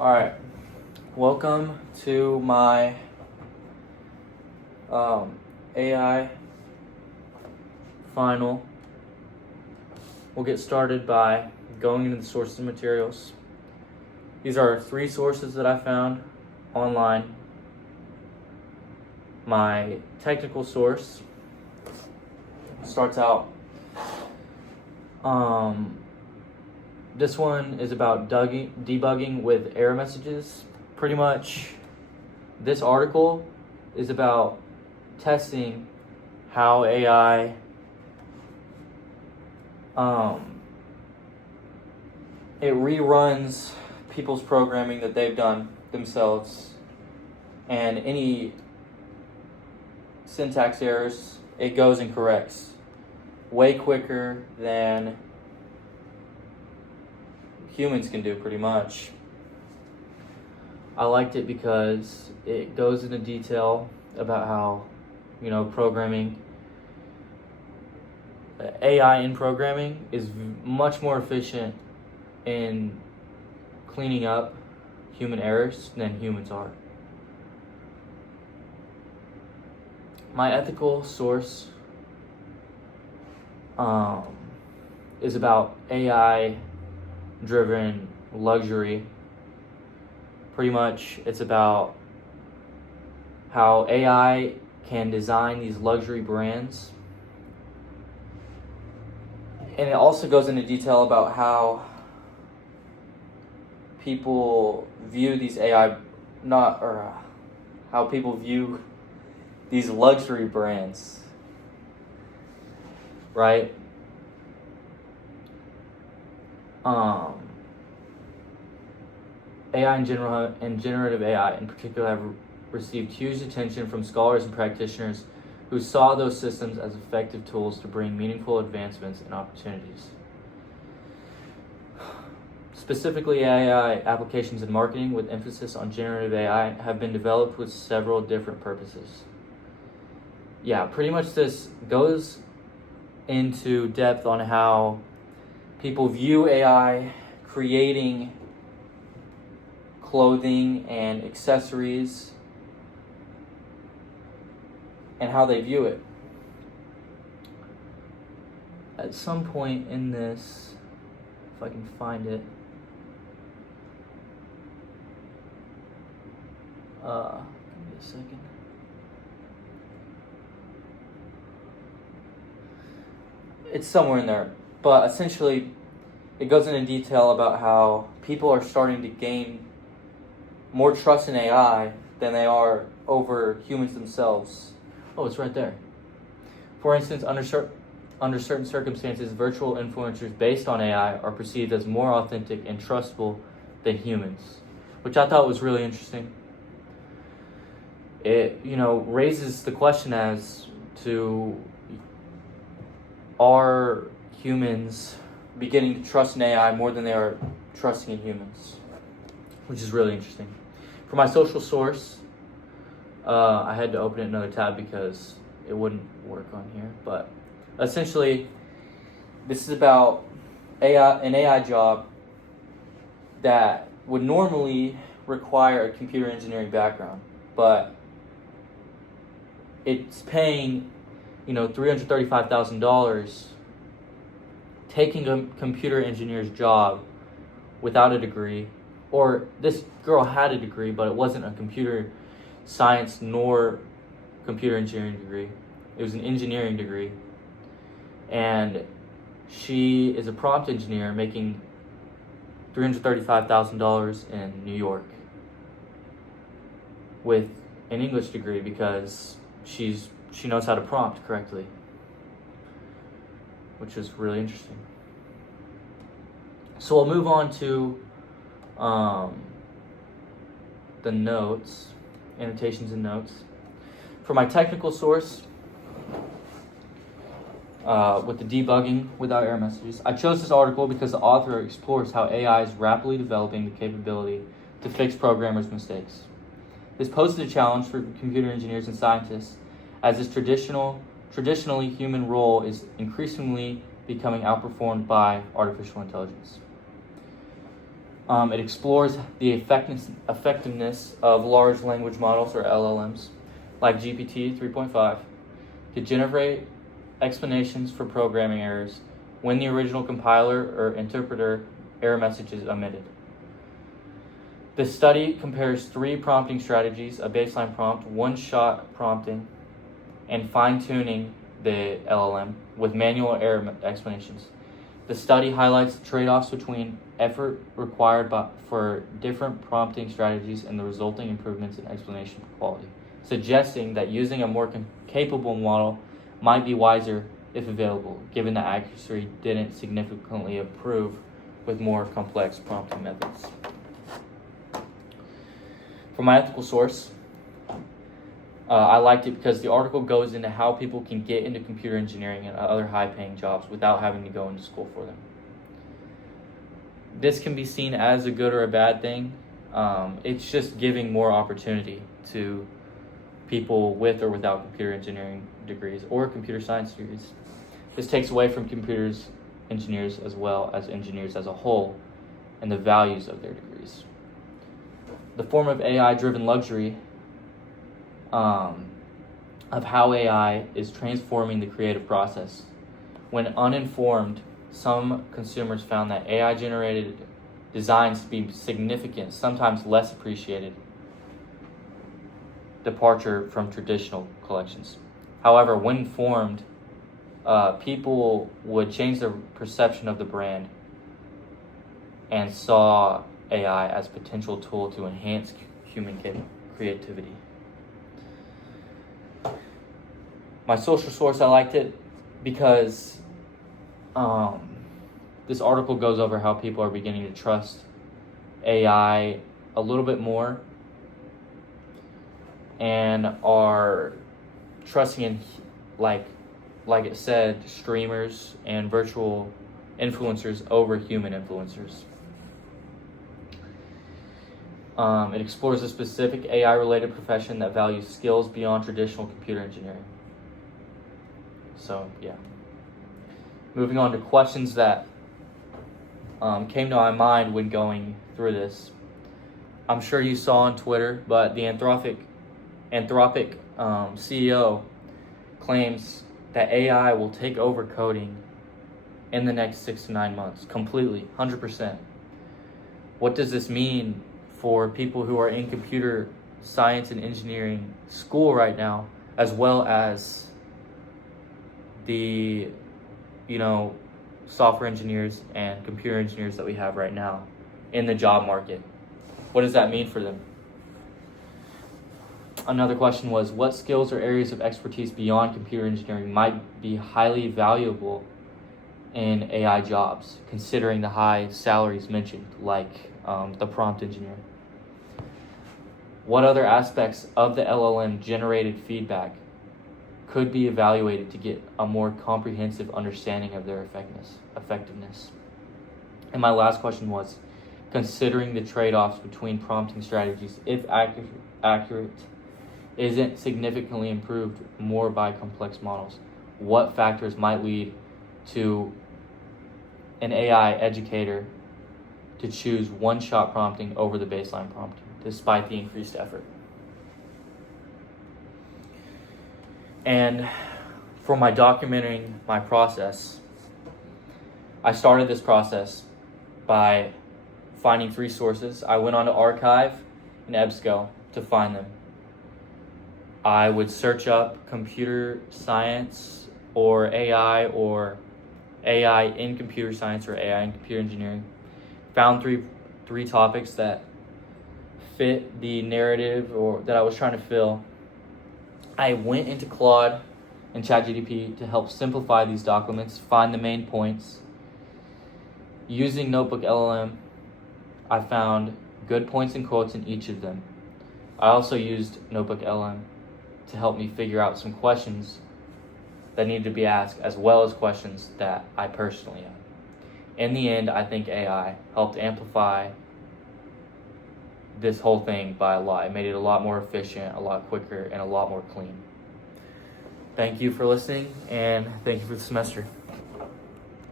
Alright, welcome to my AI final. We'll get started by going into the sources and materials. These are 3 sources that I found online. My technical source starts out, this one is about debugging with error messages. Pretty much, this article is about testing how AI it reruns people's programming that they've done themselves, and any syntax errors, it goes and corrects way quicker than humans can do, pretty much. I liked it because it goes into detail about how, programming, AI in programming is much more efficient in cleaning up human errors than humans are. My ethical source is about AI-driven luxury. Pretty much, it's about how AI can design these luxury brands. And it also goes into detail about how people view these how people view these luxury brands, right? AI in general and generative AI in particular have received huge attention from scholars and practitioners who saw those systems as effective tools to bring meaningful advancements and opportunities. Specifically, AI applications in marketing with emphasis on generative AI have been developed with several different purposes. Yeah, pretty much this goes into depth on how people view AI creating clothing and accessories and how they view it. At some point in this, if I can find it, give me a second. It's somewhere in there, but essentially it goes into detail about how people are starting to gain more trust in AI than they are over humans themselves. Oh, it's right there. For instance, under certain circumstances, virtual influencers based on AI are perceived as more authentic and trustable than humans, which I thought was really interesting. It, raises the question as to, are humans beginning to trust in AI more than they are trusting in humans? Which is really interesting. For my social source, I had to open another tab because it wouldn't work on here. But essentially, this is about an AI job that would normally require a computer engineering background, but it's paying, $335,000 taking a computer engineer's job without a degree. Or this girl had a degree, but it wasn't a computer science nor computer engineering degree. It was an engineering degree. And she is a prompt engineer making $335,000 in New York with an English degree because she knows how to prompt correctly, which is really interesting. So we'll move on to the notes, annotations and notes. For my technical source, with the debugging without error messages, I chose this article because the author explores how AI is rapidly developing the capability to fix programmers' mistakes. This poses a challenge for computer engineers and scientists, as this traditionally human role is increasingly becoming outperformed by artificial intelligence. It explores the effectiveness of large language models, or LLMs, like GPT 3.5, to generate explanations for programming errors when the original compiler or interpreter error message is omitted. This study compares 3 prompting strategies: a baseline prompt, one-shot prompting, and fine-tuning the LLM with manual error explanations. The study highlights the trade-offs between effort required for different prompting strategies and the resulting improvements in explanation quality, suggesting that using a more capable model might be wiser if available, given that accuracy didn't significantly improve with more complex prompting methods. For my ethical source, I liked it because the article goes into how people can get into computer engineering and other high-paying jobs without having to go into school for them. This can be seen as a good or a bad thing. It's just giving more opportunity to people with or without computer engineering degrees or computer science degrees. This takes away from engineers as well as engineers as a whole and the values of their degrees. The form of AI-driven luxury of how AI is transforming the creative process. When uninformed, some consumers found that AI-generated designs to be significant, sometimes less appreciated departure from traditional collections. However, when informed, people would change their perception of the brand and saw AI as a potential tool to enhance human creativity. My social source, I liked it because this article goes over how people are beginning to trust AI a little bit more and are trusting in, like it said, streamers and virtual influencers over human influencers. It explores a specific AI-related profession that values skills beyond traditional computer engineering. So, yeah. Moving on to questions that came to my mind when going through this. I'm sure you saw on Twitter, but the Anthropic CEO claims that AI will take over coding in the next 6 to 9 months, completely, 100%. What does this mean for people who are in computer science and engineering school right now, as well as the, software engineers and computer engineers that we have right now in the job market? What does that mean for them? Another question was, what skills or areas of expertise beyond computer engineering might be highly valuable in AI jobs, considering the high salaries mentioned, like the prompt engineer? What other aspects of the LLM generated feedback could be evaluated to get a more comprehensive understanding of their effectiveness? And my last question was, considering the trade-offs between prompting strategies, if accurate, isn't significantly improved more by complex models, what factors might lead to an AI educator to choose one-shot prompting over the baseline prompting, despite the increased effort? And for my documenting my process, I started this process by finding 3 sources. I went on to Archive and EBSCO to find them. I would search up computer science or AI in computer science or AI in computer engineering. Found three topics that fit the narrative or that I was trying to fill. I went into Claude and ChatGPT to help simplify these documents, find the main points. Using Notebook LLM, I found good points and quotes in each of them. I also used Notebook LLM to help me figure out some questions that needed to be asked, as well as questions that I personally had. In the end, I think AI helped amplify this whole thing by a lot. It made it a lot more efficient, a lot quicker, and a lot more clean. Thank you for listening, and thank you for the semester.